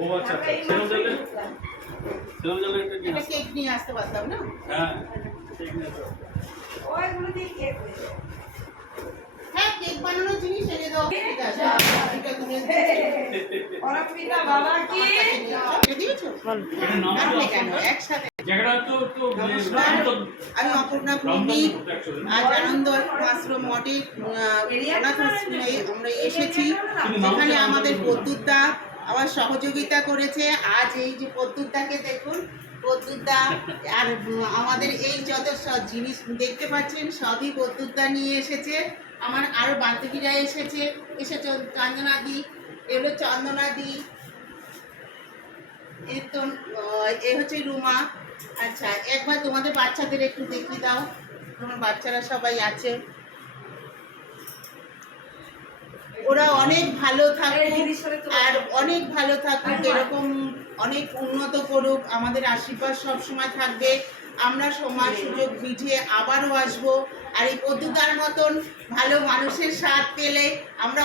ও আচ্ছা আচ্ছা সেরকম জানলে একটা কি একটা কেক নিয়ে আসতে পারতাম না? হ্যাঁ ঠিক না তো ওইগুলো দিয়ে কেক হ্যাঁ, কেক বানানোর জিনিস এনে দাও। ঠিক আছে, এটা তুমি অরপিতা বাবা কি দিয়েছো? এটা নাম তাহলে তো কেন একসাথে? জায়গাটা তো নমস্কার, আমি অপর্ণা ভৌমিক। আজ আনন্দ আশ্রম মঠে অনাথ আশ্রমে আমরা এসেছি, যেখানে আমাদের পদ্মুতদা আমার সহযোগিতা করেছে। আজ এই যে পদ্মুতদাকে দেখুন, পদ্মুতদা আর আমাদের এই যত সব জিনিস দেখতে পাচ্ছেন সবই পদ্মুতদা নিয়ে এসেছে। আমার আরও বান্ধবীরা এসেছে, চন্দনাদি, এগুলো চন্দনাদি, এই তো এ হচ্ছে রুমা। আচ্ছা, একবার তোমাদের বাচ্চাদের একটু দেখিয়ে দাও, তোমার বাচ্চারা সবাই আছে। ওরা অনেক ভালো থাকুক আর অনেক ভালো থাকুক, এরকম অনেক উন্নত করুক, আমাদের আশীর্বাদ সব সময় থাকবে। আমরা সময় সুযোগ বুঝে আবারও আসবো, আর এই পদ্মুতার মতন ভালো মানুষের সাথ পেলে আমরা